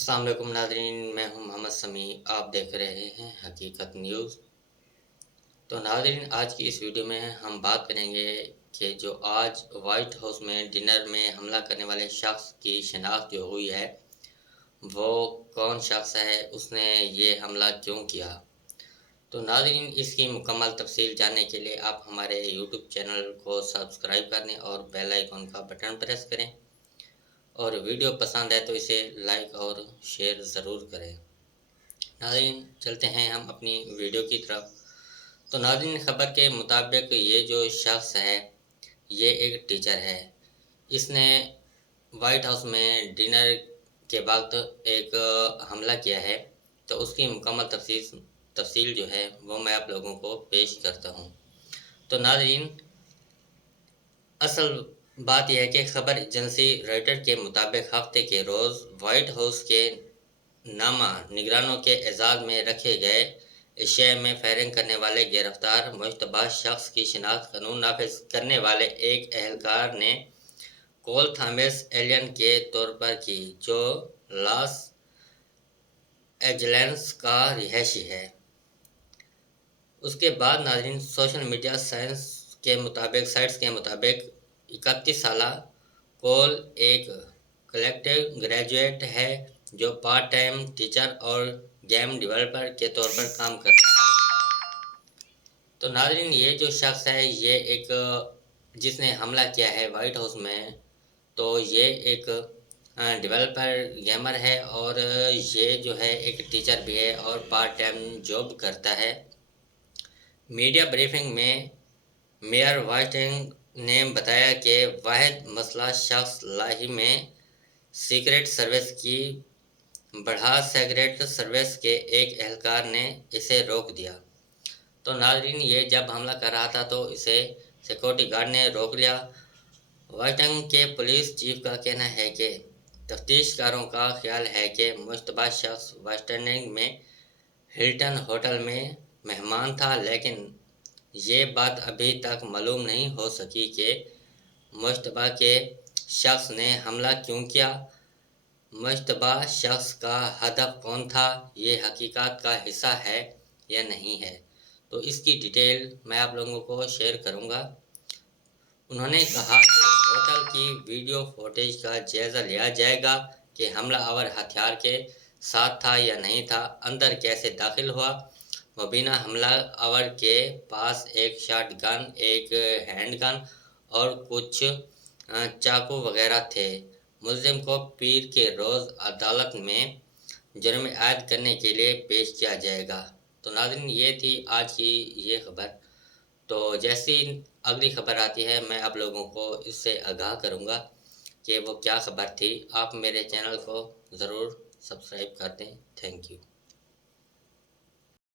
अस्सलाम वालेकुम नाज़रीन, मैं हूं मोहम्मद समी। आप देख रहे हैं हकीकत न्यूज़। तो नाज़रीन, आज की इस वीडियो में हम बात करेंगे कि जो आज वाइट हाउस में डिनर में हमला करने वाले शख्स की शनाख्त जो हुई है, वो कौन शख्स है, उसने ये हमला क्यों किया। तो नाज़रीन, इसकी मुकम्मल तफसील जानने के लिए आप हमारे यूट्यूब चैनल को सब्सक्राइब कर लें और बेल आइकन का बटन प्रेस करें, और वीडियो पसंद है तो इसे लाइक और शेयर ज़रूर करें। नाज़रीन, चलते हैं हम अपनी वीडियो की तरफ। तो नाज़रीन, ख़बर के मुताबिक ये जो शख्स है, ये एक टीचर है। इसने वाइट हाउस में डिनर के वक्त एक हमला किया है। तो उसकी मुकम्मल तफसील जो है वो मैं आप लोगों को पेश करता हूँ। तो नाज़रीन, असल बात यह है कि ख़बर एजेंसी रॉयटर्स के मुताबिक हफ्ते के रोज़ वाइट हाउस के नामा निगरानों के एजाज़ में रखे गए एशिया में फायरिंग करने वाले गिरफ्तार मुश्तबा शख्स की शिनाख्त कानून नाफिज करने वाले एक एहलकार ने कोल थॉमस एलियन के तौर पर की, जो लॉस एंजल्स का रिहायशी है। उसके बाद नाज़रीन, सोशल मीडिया साइट्स के मुताबिक 31 साला कोल एक कलेक्टिव ग्रेजुएट है जो पार्ट टाइम टीचर और गेम डेवलपर के तौर पर काम करता है। तो नाज़रीन, ये जो शख्स है, ये एक जिसने हमला किया है वाइट हाउस में, तो ये एक डेवलपर गेमर है और ये जो है एक टीचर भी है और पार्ट टाइम जॉब करता है। मीडिया ब्रीफिंग में मेयर वाइटिंग ने बताया कि वाहिद मसला शख्स लाही में सीक्रेट सर्विस की बढ़ा सेक्रेट सर्विस के एक एहलकार ने इसे रोक दिया। तो नाज़रीन, ये जब हमला कर रहा था तो इसे सिक्योरिटी गार्ड ने रोक लिया। वाइटिंग के पुलिस चीफ का कहना है कि तफ्तीशकारों का ख्याल है कि मुश्तबा शख्स वेस्टर्निंग में हिल्टन होटल में मेहमान था, लेकिन ये बात अभी तक मालूम नहीं हो सकी कि मुश्तबा के शख्स ने हमला क्यों किया। मुश्तबा शख्स का हदफ कौन था, ये हकीकत का हिस्सा है या नहीं है, तो इसकी डिटेल मैं आप लोगों को शेयर करूंगा। उन्होंने कहा कि होटल की वीडियो फुटेज का जायज़ा लिया जाएगा कि हमलावर हथियार के साथ था या नहीं था, अंदर कैसे दाखिल हुआ। मुबीना हमलावर के पास एक शॉट गन, एक हैंड गन और कुछ चाकू वगैरह थे। मुल्जिम को पीर के रोज़ अदालत में जुर्म आयद करने के लिए पेश किया जाएगा। तो नाज़रीन, ये थी आज की ये खबर। तो जैसी अगली खबर आती है मैं आप लोगों को इससे आगाह करूँगा कि वो क्या खबर थी। आप मेरे चैनल को ज़रूर सब्सक्राइब कर दें। Thank you.